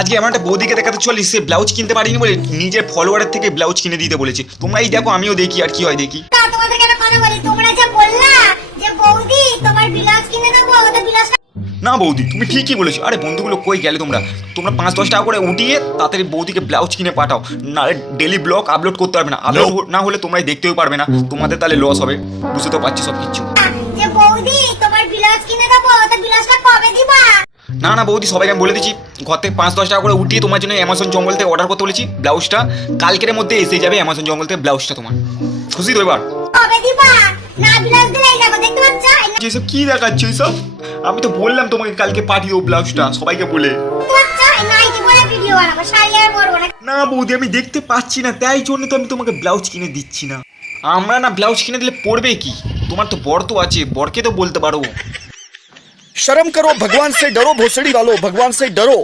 আজকে এমন একটা বৌদিকে দেখাতে চলিস, সে ব্লাউজ কিনতে পারিনি বলে নিজের ফলোয়ারের থেকে ব্লাউজ কিনে দিতে বলেছে। তোমরা এই দেখো, আমিও দেখি আর কি হয় দেখি। তোমাদের কেন কথা বলি, তোমরা যে বললা যে বৌদি তোমার ব্লাউজ কিনে দেবো, ওটা ব্লাউজটা না বৌদি, তুমি ঠিকই বলেছো। আরে বন্ধুগুলো কই গেলে তোমরা? তোমরা 5-10 টাকা করে উঠিয়ে তাড়াতাড়ি বৌদিকে ব্লাউজ কিনে পাঠাও, না ডেলি ব্লগ আপলোড করতে পারবে না। আপলোড না হলে তোমরা দেখতেও পারবে না, তোমাদের তাহলে লস হবে। বুঝতে তো পারছি সব কিছু। যে বৌদি তোমার ব্লাউজ কিনে দেবো, ওটা ব্লাউজটা কবে দিবা? না না বৌদি, সবাইকে আমি বলে দিচ্ছি, ঘর থেকে 5-10 টাকা করে উঠিয়ে তোমার জন্য অ্যামাজন জঙ্গল থেকে অর্ডার করতে বলেছি। ব্লাউজটা কালকের মধ্যে এসে যাবে অ্যামাজন জঙ্গল থেকে ব্লাউজটা তোমার। খুশি তো এবার? কবে দিবা? না ব্লাউজ দিলেই দেখো, দেখতে পাচ্ছ এসব কি দেখাচ্ছ এসব? আমি তো বললাম তোমাকে কালকে পাঠিয়ে দেবো ব্লাউজটা সবাইকে বলে। নাইটি পরে ভিডিও বানাবো, শাড়ি আর পরবো না। না বৌদি, আমি দেখতে পাচ্ছি না, তাই জন্য তো আমি তোমাকে ব্লাউজ কিনে দিচ্ছি না। আমরা না ব্লাউজ কিনে দিলে পরবে কি? তোমার তো বর তো আছে, বরকে তো বলতে পারো। शर्म करो, भगवान से डरो, भोसड़ी वालों, भगवान से डरो।